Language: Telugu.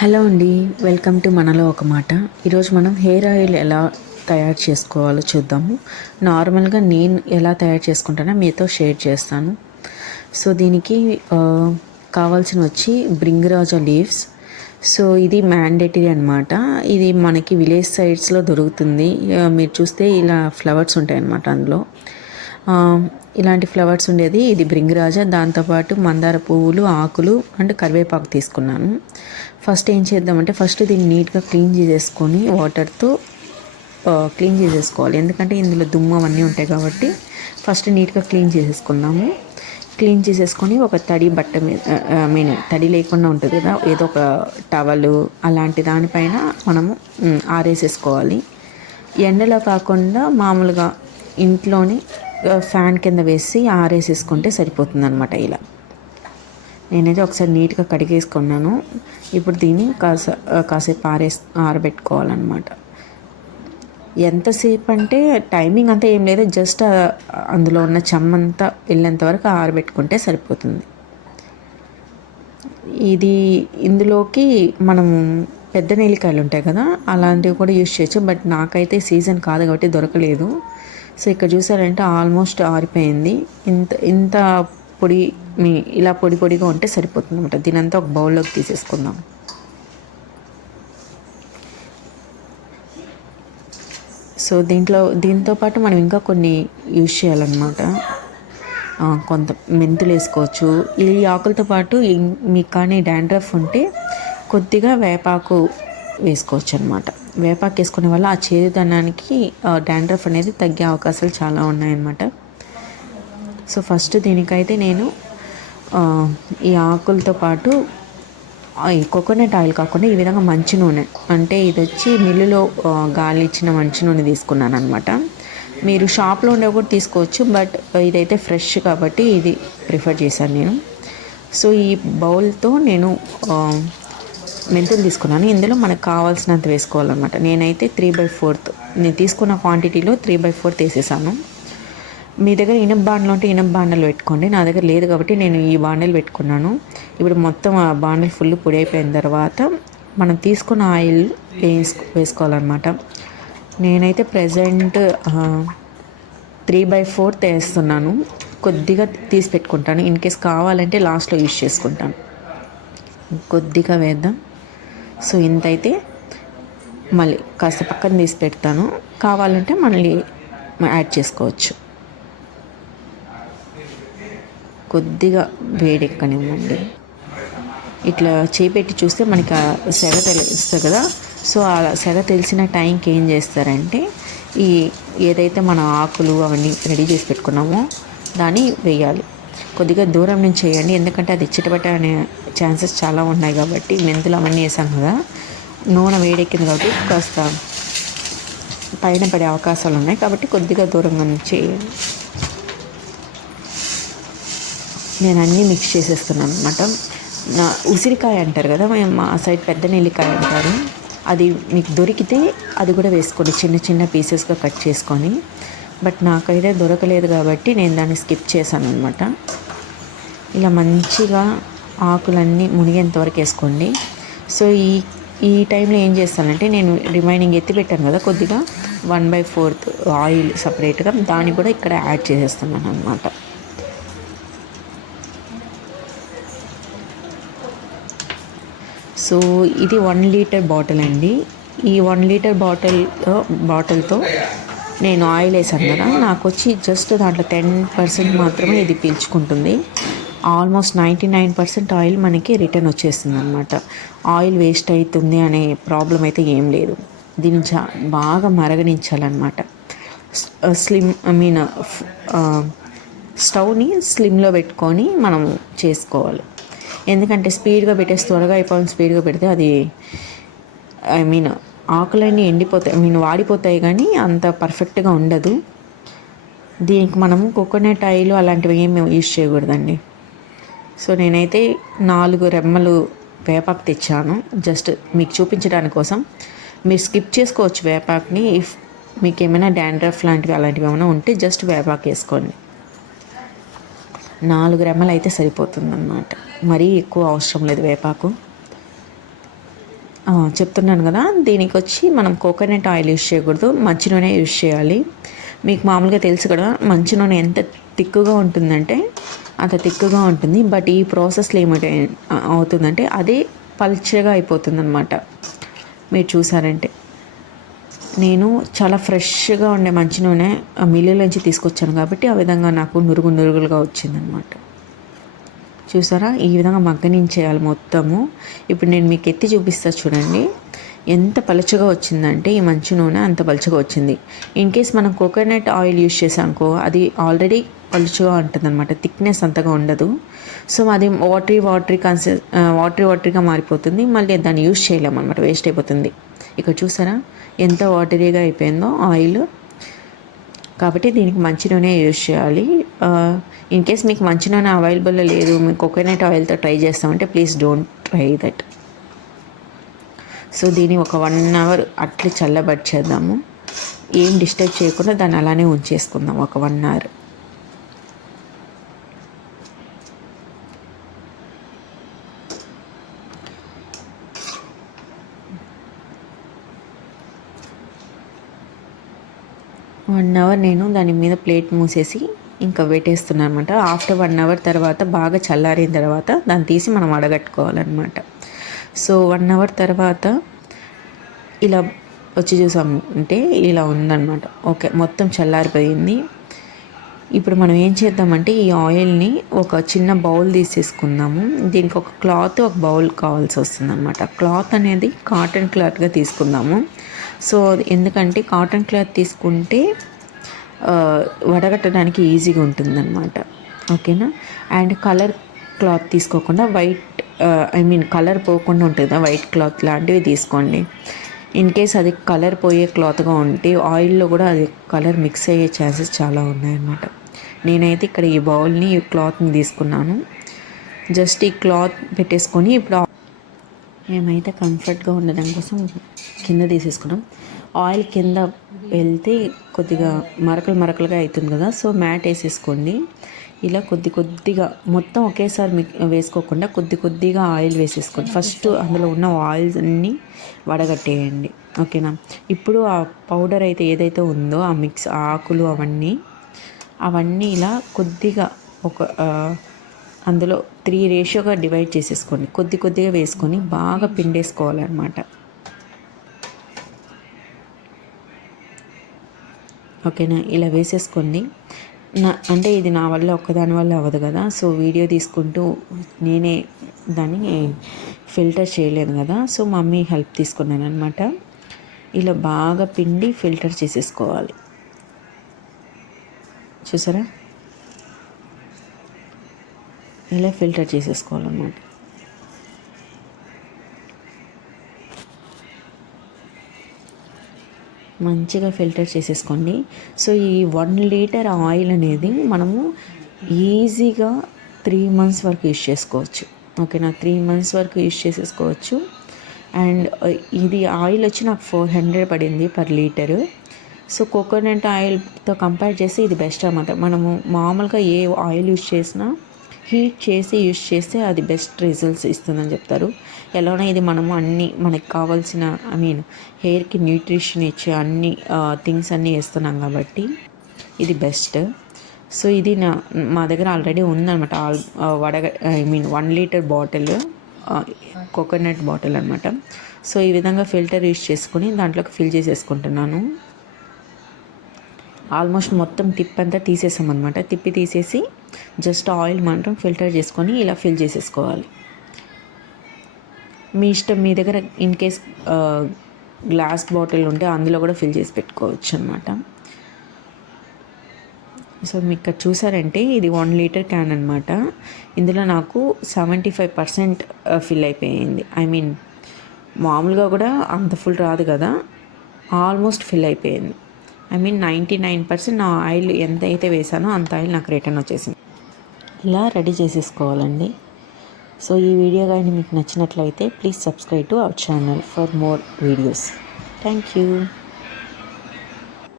హలో అండి. వెల్కమ్ టు మనలో ఒక మాట. ఈరోజు మనం హెయిర్ ఆయిల్ ఎలా తయారు చేసుకోవాలో చూద్దాము. నార్మల్గా నేను ఎలా తయారు చేసుకుంటానో మీతో షేర్ చేస్తాను. సో దీనికి కావాల్సిన వచ్చి బ్రింగరాజా లీవ్స్. సో ఇది మ్యాండేటరీ అనమాట. ఇది మనకి విలేజ్ సైడ్స్లో దొరుకుతుంది. మీరు చూస్తే ఇలా ఫ్లవర్స్ ఉంటాయి అన్నమాట అందులో. ఇలాంటి ఫ్లవర్స్ ఉండేది ఇది భృంగిరాజ. దాంతోపాటు మందార పువ్వులు, ఆకులు అండ్ కరివేపాకు తీసుకున్నాను. ఫస్ట్ ఏం చేద్దామంటే ఫస్ట్ దీన్ని నీట్గా క్లీన్ చేసేసుకొని వాటర్తో క్లీన్ చేసేసుకోవాలి. ఎందుకంటే ఇందులో దుమ్ము అవన్నీ ఉంటాయి కాబట్టి ఫస్ట్ నీట్గా క్లీన్ చేసేసుకుందాము. క్లీన్ చేసేసుకొని ఒక తడి బట్ట మీద తడి లేకుండా ఉంటుంది కదా, ఏదో ఒక టవలు అలాంటి దానిపైన మనము ఆరేసేసుకోవాలి. ఎండలో కాకుండా మామూలుగా ఇంట్లోనే ఫ్యాన్ కింద వేసి ఆరేసేసుకుంటే సరిపోతుంది అనమాట. ఇలా నేనైతే ఒకసారి నీట్గా కడిగేసుకున్నాను. ఇప్పుడు దీన్ని కాసేపు ఆరబెట్టుకోవాలన్నమాట. ఎంతసేపు అంటే టైమింగ్ అంతా ఏం లేదు, జస్ట్ అందులో ఉన్న చెమ్మంతా వెళ్ళేంత వరకు ఆరబెట్టుకుంటే సరిపోతుంది. ఇందులోకి మనం పెద్ద నెల్లికాయలు ఉంటాయి కదా, అలాంటివి కూడా యూజ్ చేయొచ్చు. బట్ నాకైతే సీజన్ కాదు కాబట్టి దొరకలేదు. సో ఇక్కడ చూసారంటే ఆల్మోస్ట్ ఆరిపోయింది. ఇంత పొడి ఇలా పొడి పొడిగా ఉంటే సరిపోతుంది అనమాట. దీనంతా ఒక బౌల్లోకి తీసేసుకుందాం. సో దీంతో పాటు మనం ఇంకా కొన్ని యూజ్ చేయాలన్నమాట. కొంత మెంతులు వేసుకోవచ్చు. ఈ ఆకులతో పాటు మీకు కానీ డాండ్రఫ్ ఉంటే కొద్దిగా వేపాకు వేసుకోవచ్చు అనమాట. వేపాకు వేసుకునే వల్ల ఆ చేదుదనానికి డాండ్రఫ్ అనేది తగ్గే అవకాశాలు చాలా ఉన్నాయన్నమాట. సో ఫస్ట్ దీనికైతే నేను ఈ ఆకులతో పాటు ఈ కోకోనట్ ఆయిల్ కాకుండా ఈ విధంగా మంచి నూనె, అంటే ఇది వచ్చి మిల్లులో గాలి ఇచ్చిన మంచి నూనె తీసుకున్నాను అనమాట. మీరు షాప్లో ఉండే కూడా తీసుకోవచ్చు, బట్ ఇదైతే ఫ్రెష్ కాబట్టి ఇది ప్రిఫర్ చేశాను నేను. సో ఈ బౌల్తో నేను మెంతులు తీసుకున్నాను. ఇందులో మనకు కావాల్సినంత వేసుకోవాలన్నమాట. నేనైతే 3/4 నేను తీసుకున్న క్వాంటిటీలో 3/4 వేసేసాను. మీ దగ్గర ఇనప బాండలు ఉంటే ఇనప బాండలు పెట్టుకోండి. నా దగ్గర లేదు కాబట్టి నేను ఈ బాండలు పెట్టుకున్నాను. ఇప్పుడు మొత్తం ఆ బాండలు ఫుల్ పొడి అయిపోయిన తర్వాత మనం తీసుకున్న ఆయిల్ వేసుకోవాలన్నమాట. నేనైతే ప్రజెంట్ 3/4 వేస్తున్నాను. కొద్దిగా తీసి పెట్టుకుంటాను. ఇన్ కేస్ కావాలంటే లాస్ట్లో యూజ్ చేసుకుంటాను. కొద్దిగా వేద్దాం. సో ఇంతైతే మళ్ళీ కాస్త పక్కన తీసి పెడతాను. కావాలంటే మళ్ళీ యాడ్ చేసుకోవచ్చు. కొద్దిగా వేడెక్కనివ్వండి. ఇట్లా చేపెట్టి చూస్తే మనకి ఆ సెగ తెలుస్తుంది కదా. సో ఆ సెగ తెలిసిన టైంకి ఏం చేస్తారంటే ఏదైతే మన ఆకులు అవన్నీ రెడీ చేసి పెట్టుకున్నామో దాన్ని వేయాలి. కొద్దిగా దూరం నుంచి చేయండి, ఎందుకంటే అది చిటపట అనే ఛాన్సెస్ చాలా ఉన్నాయి కాబట్టి. మెంతులు అవన్నీ వేసాం కదా, నూనె వేడెక్కింది కాబట్టి కాస్త పైన పడే అవకాశాలు ఉన్నాయి కాబట్టి కొద్దిగా దూరంగా నుంచి చేయండి. నేను అన్నీ మిక్స్ చేసేస్తున్నాను అనమాట. ఉసిరికాయ అంటారు కదా, మేము మా సైడ్ పెద్ద నెల్లికాయ అంటారు. అది మీకు దొరికితే అది కూడా వేసుకోండి, చిన్న చిన్న పీసెస్గా కట్ చేసుకొని. బట్ నాకైతే దొరకలేదు కాబట్టి నేను దాన్ని స్కిప్ చేశాను అనమాట. ఇలా మంచిగా ఆకులన్నీ మునిగేంత వరకు వేసుకోండి. సో ఈ టైంలో ఏం చేస్తానంటే నేను రిమైనింగ్ ఎత్తి పెట్టాను కదా, కొద్దిగా 1/4 ఆయిల్ సపరేట్గా దాన్ని కూడా ఇక్కడ యాడ్ చేసేస్తున్నాను అనమాట. సో ఇది 1 లీటర్ బాటిల్ అండి. ఈ 1 లీటర్ బాటిల్తో నేను ఆయిల్ వేసాను కదా, నాకు వచ్చి జస్ట్ దాంట్లో 10% మాత్రమే ఇది పీల్చుకుంటుంది. ఆల్మోస్ట్ 99% ఆయిల్ మనకి రిటర్న్ వచ్చేస్తుంది అనమాట. ఆయిల్ వేస్ట్ అవుతుంది అనే ప్రాబ్లం అయితే ఏం లేదు. దీన్ని బాగా మరగనించాలన్నమాట. స్టవ్ని స్లిమ్లో పెట్టుకొని మనం చేసుకోవాలి. ఎందుకంటే స్పీడ్గా పెట్టేసి త్వరగా అయిపోవాలి. స్పీడ్గా పెడితే అది ఆకులన్నీ ఎండిపోతాయి, వాడిపోతాయి, కానీ అంత పర్ఫెక్ట్గా ఉండదు. దీనికి మనము కోకోనట్ ఆయిల్ అలాంటివి ఏమి యూజ్ చేయకూడదండి. సో నేనైతే 4 రెమ్మలు వేపాకు తెచ్చాను, జస్ట్ మీకు చూపించడానికి కోసం. మీరు స్కిప్ చేసుకోవచ్చు వేపాకుని. ఇఫ్ మీకు ఏమైనా డాండ్రఫ్ లాంటివి అలాంటివి ఏమైనా ఉంటే జస్ట్ వేపాకు వేసుకోండి. 4 రెమ్మలు అయితే సరిపోతుందన్నమాట, మరీ ఎక్కువ అవసరం లేదు వేపాకు. చెప్తున్నాను కదా, దీనికి వచ్చి మనం కోకోనట్ ఆయిల్ యూస్ చేయకూడదు, మంచి నూనె యూస్ చేయాలి. మీకు మామూలుగా తెలుసు కదా, మంచి నూనె ఎంత తిక్కుగా ఉంటుందంటే అంత తిక్కుగా ఉంటుంది. బట్ ఈ ప్రాసెస్లో ఏమిటి అవుతుందంటే అదే పల్చగా అయిపోతుంది అనమాట. మీరు చూసారంటే నేను చాలా ఫ్రెష్గా ఉండే మంచి నూనె మిల్లులోంచి తీసుకొచ్చాను కాబట్టి ఆ విధంగా నాకు నురుగు నురుగులుగా వచ్చిందనమాట. చూసారా, ఈ విధంగా మగ్గనించేయాలి మొత్తము. ఇప్పుడు నేను మీకు ఎత్తి చూపిస్తా చూడండి, ఎంత పలుచగా వచ్చిందంటే ఈ మంచి నూనె అంత పలుచగా వచ్చింది. ఇన్ కేస్ మనం కోకోనట్ ఆయిల్ యూస్ చేసామనుకో అది ఆల్రెడీ పలుచగా ఉంటుంది అనమాట, థిక్నెస్ అంతగా ఉండదు. సో అది వాటరీగా మారిపోతుంది, మళ్ళీ దాన్ని యూస్ చేయలేము అనమాట, వేస్ట్ అయిపోతుంది. ఇక్కడ చూసారా ఎంత వాటరీగా అయిపోయిందో ఆయిల్. కాబట్టి దీనికి మంచి నూనె యూజ్ చేయాలి. ఇన్ కేస్ మీకు మంచి నూనె అవైలబుల్లో లేదు, మీకు కోకోనట్ ఆయిల్తో ట్రై చేస్తామంటే please don't try that. So దీన్ని ఒక 1 అవర్ అట్లా చల్లబరిచేద్దాము. ఏం డిస్టర్బ్ చేయకుండా దాన్ని అలానే ఉంచేసుకుందాం ఒక 1 అవర్. నేను దాని మీద ప్లేట్ మూసేసి ఇంకా పెట్టేస్తున్నాను అనమాట. ఆఫ్టర్ 1 అవర్ తర్వాత బాగా చల్లారిన తర్వాత దాన్ని తీసి మనం వడగట్టుకోవాలన్నమాట. సో 1 అవర్ తర్వాత ఇలా వచ్చి చూసామంటే ఇలా ఉందన్నమాట. ఓకే, మొత్తం చల్లారిపోయింది. ఇప్పుడు మనం ఏం చేద్దామంటే ఈ ఆయిల్ని ఒక చిన్న బౌల్ తీసేసుకుందాము. దీనికి ఒక క్లాత్, ఒక బౌల్ కావాల్సి వస్తుంది అనమాట. క్లాత్ అనేది కాటన్ క్లాత్గా తీసుకుందాము. సో ఎందుకంటే కాటన్ క్లాత్ తీసుకుంటే వడగట్టడానికి ఈజీగా ఉంటుందన్నమాట. ఓకేనా. అండ్ కలర్ క్లాత్ తీసుకోకుండా కలర్ పోకుండా ఉంటుంది కదా, వైట్ క్లాత్ లాంటివి తీసుకోండి. ఇన్ కేస్ అది కలర్ పోయే క్లాత్గా ఉంటే ఆయిల్లో కూడా అది కలర్ మిక్స్ అయ్యే ఛాన్సెస్ చాలా ఉన్నాయన్నమాట. నేనైతే ఇక్కడ ఈ బౌల్ని, ఈ క్లాత్ని తీసుకున్నాను. జస్ట్ ఈ క్లాత్ పెట్టేసుకొని ఇప్పుడు మేమైతే కంఫర్ట్గా ఉండడం కోసం కింద తీసేసుకున్నాం. ఆయిల్ కింద వెళ్తే కొద్దిగా మరకలుగా అవుతుంది కదా, సో మ్యాట్ వేసేసుకోండి. ఇలా కొద్దిగా మొత్తం ఒకేసారి వేసుకోకుండా కొద్దిగా ఆయిల్ వేసేసుకోండి. ఫస్ట్ అందులో ఉన్న ఆయిల్స్ అన్నీ వడగట్టేయండి. ఓకేనా. ఇప్పుడు ఆ పౌడర్ అయితే ఏదైతే ఉందో ఆ మిక్స్ ఆకులు అవన్నీ ఇలా కొద్దిగా అందులో 3 రేషియోగా డివైడ్ చేసేసుకోండి. కొద్దిగా వేసుకొని బాగా పిండేసుకోవాలన్నమాట. ఓకేనా. ఇలా వేసేసుకోండి. అంటే ఇది నా వల్ల ఒక్కదాని వల్ల అవ్వదు కదా, సో వీడియో తీసుకుంటూ నేనే దాన్ని ఫిల్టర్ చేయలేను కదా, సో మమ్మీ హెల్ప్ తీసుకున్నాను అనమాట. ఇలా బాగా పిండి ఫిల్టర్ చేసేసుకోవాలి. చూసారా, ఇలా ఫిల్టర్ చేసేసుకోవాలన్నమాట. మంచిగా ఫిల్టర్ చేసేసుకోండి. సో ఈ 1 లీటర్ ఆయిల్ అనేది మనము ఈజీగా 3 months వరకు యూజ్ చేసుకోవచ్చు. ఓకేనా. 3 months వరకు యూజ్ చేసేసుకోవచ్చు. అండ్ ఇది ఆయిల్ వచ్చి నాకు 400 పడింది పర్ లీటరు. సో కోకోనట్ ఆయిల్తో కంపేర్ చేసి ఇది బెస్ట్ అన్నమాట. మనము మామూలుగా ఏ ఆయిల్ యూజ్ చేసినా హీట్ చేసి యూజ్ చేస్తే అది బెస్ట్ రిజల్ట్స్ ఇస్తుందని చెప్తారు. ఎలానో ఇది మనము అన్నీ మనకి కావాల్సిన హెయిర్కి న్యూట్రిషన్ ఇచ్చే అన్ని థింగ్స్ అన్నీ వేస్తున్నాం కాబట్టి ఇది బెస్ట్. సో ఇది మా దగ్గర ఆల్రెడీ ఉందన్నమాట. 1 లీటర్ బాటిల్, కోకోనట్ బాటిల్ అనమాట. సో ఈ విధంగా ఫిల్టర్ యూజ్ చేసుకొని దాంట్లోకి ఫిల్ చేసేసుకుంటున్నాను. ఆల్మోస్ట్ మొత్తం అంతా తీసేసామన్నమాట. తీసేసి జస్ట్ ఆయిల్ మాత్రం ఫిల్టర్ చేసుకొని ఇలా ఫిల్ చేసేసుకోవాలి. మీ ఇష్టం, మీ దగ్గర ఇన్ కేస్ గ్లాస్ బాటిల్ ఉంటే అందులో కూడా ఫిల్ చేసి పెట్టుకోవచ్చు అనమాట. సో మీకు ఇక్కడ చూసారంటే ఇది 1 లీటర్ క్యాన్ అనమాట. ఇందులో నాకు 75% ఫిల్ అయిపోయింది. మామూలుగా కూడా అంత ఫుల్ రాదు కదా, ఆల్మోస్ట్ ఫిల్ అయిపోయింది. 99% నా ఆయిల్ ఎంత అయితే వేసానో అంత ఆయిల్ నాకు రిటర్న్ వచ్చేసింది. ఇలా రెడీ చేసేసుకోవాలండి. సో ఈ వీడియో కానీ మీకు నచ్చినట్లయితే please subscribe to our channel for more videos. Thank you.